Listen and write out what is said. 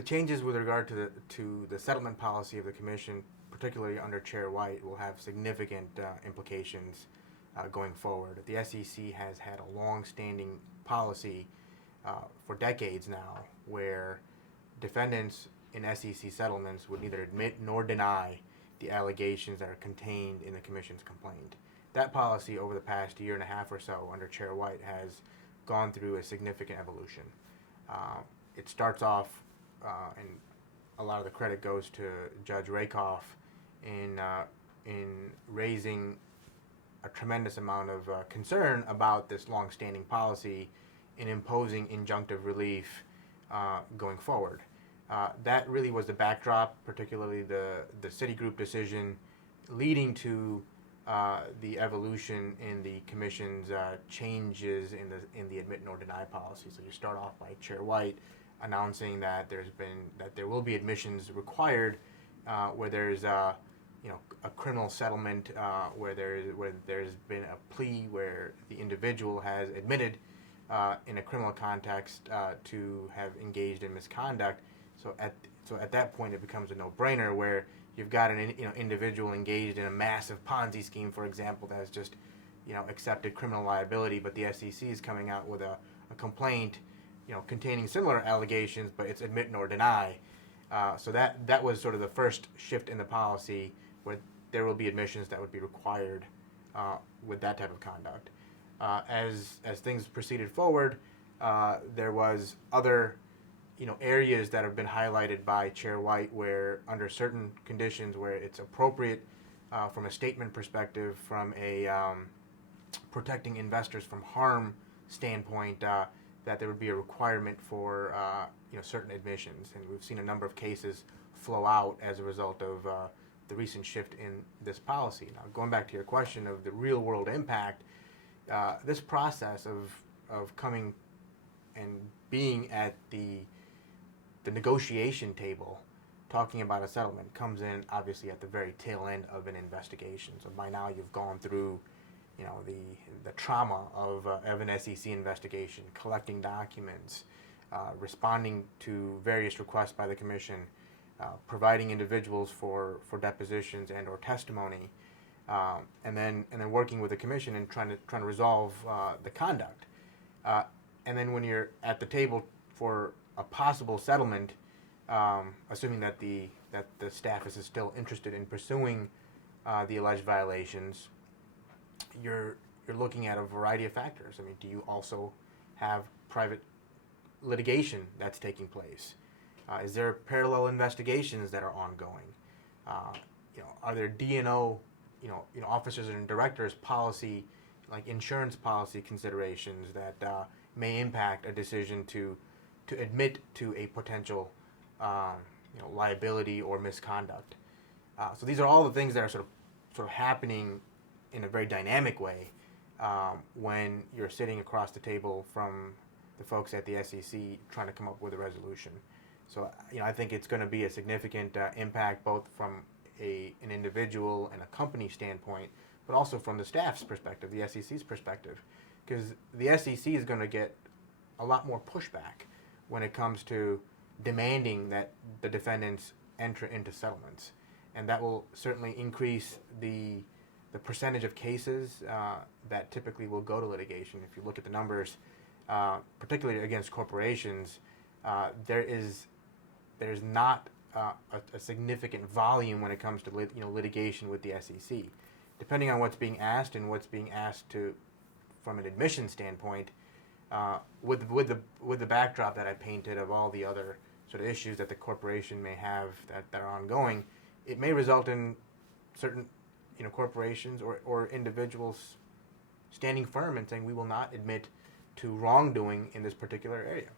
the changes with regard to the settlement policy of the commission, particularly under Chair White, will have significant implications going forward. The SEC has had a long-standing policy for decades now, where defendants in SEC settlements would neither admit nor deny the allegations that are contained in the commission's complaint. That policy over the past year and a half or so under Chair White has gone through a significant evolution. It starts off, and a lot of the credit goes to Judge Rakoff in raising a tremendous amount of concern about this long-standing policy in imposing injunctive relief going forward. That really was the backdrop, particularly the Citigroup decision, leading to the evolution in the commission's changes in the admit nor deny policy. So you start off by Chair White announcing that there will be admissions required where there's a criminal settlement where there's been a plea where the individual has admitted in a criminal context to have engaged in misconduct. So at that point it becomes a no-brainer where you've got an individual engaged in a massive Ponzi scheme, for example, that has just accepted criminal liability, but the SEC is coming out with a complaint containing similar allegations, but it's admit nor deny. So that was sort of the first shift in the policy, where there will be admissions that would be required with that type of conduct. As things proceeded forward, there was other areas that have been highlighted by Chair White where under certain conditions where it's appropriate from a statement perspective, from a protecting investors from harm standpoint, that there would be a requirement for certain admissions. And we've seen a number of cases flow out as a result of the recent shift in this policy. Now, going back to your question of the real world impact, this process of coming and being at the negotiation table, talking about a settlement, comes in obviously at the very tail end of an investigation. So by now you've gone through, the trauma of an SEC investigation, collecting documents, responding to various requests by the commission, providing individuals for depositions and or testimony, and then working with the commission and trying to resolve the conduct. And then when you're at the table for a possible settlement, assuming that the staff is still interested in pursuing the alleged violations, you're looking at a variety of factors. I mean, do you also have private litigation that's taking place? Is there parallel investigations that are ongoing? Are there D&O, officers and directors policy, like insurance policy considerations that may impact a decision to admit to a potential liability or misconduct? So these are all the things that are sort of happening in a very dynamic way when you're sitting across the table from the folks at the SEC trying to come up with a resolution. So I think it's going to be a significant impact, both from an individual and a company standpoint, but also from the staff's perspective, the SEC's perspective, because the SEC is going to get a lot more pushback when it comes to demanding that the defendants enter into settlements, and that will certainly increase the percentage of cases that typically will go to litigation. If you look at the numbers, particularly against corporations, there is not a significant volume when it comes to litigation with the SEC. Depending on what's being asked and what's being asked to from an admission standpoint, with the backdrop that I painted of all the other sort of issues that the corporation may have that are ongoing, it may result in certain corporations or individuals standing firm and saying we will not admit to wrongdoing in this particular area.